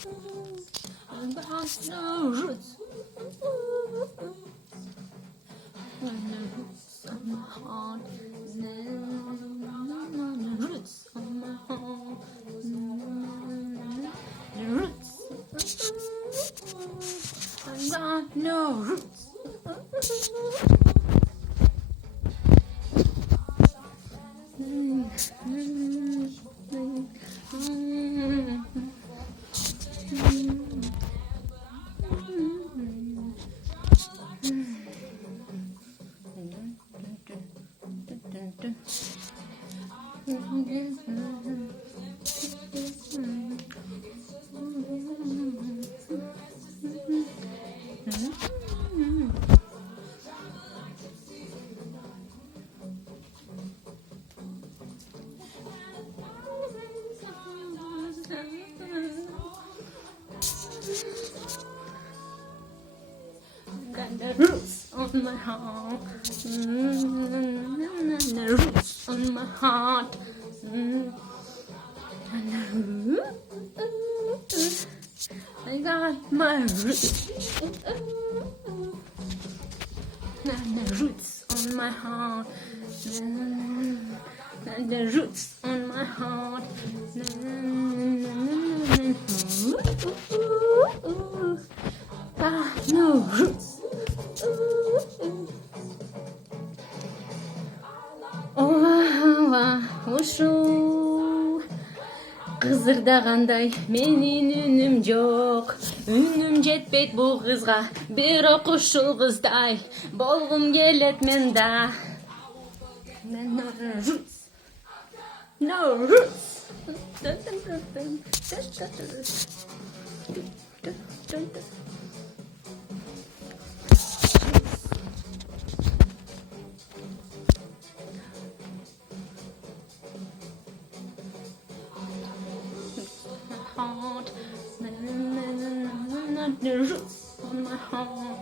I got no roots. No roots on my heart. No roots on my heart. No roots. I got no roots. Got the roots on my heart. The roots on my heart. I got my roots. The roots on my heart. The roots on my heart. No roots. Ошо кызырдагандай менин үнүм жок, үнүм жетпейт бул кызга, бирок ушул кыздай болгум келет мен да. No roots. No roots. Heart, the roots on my heart.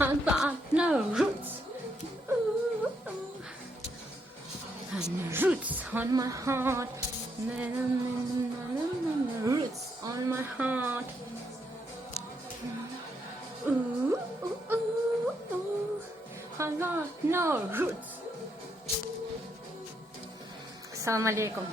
I got no roots. And the roots on my heart. The roots on my heart. I got no roots. Assalamu alaikum.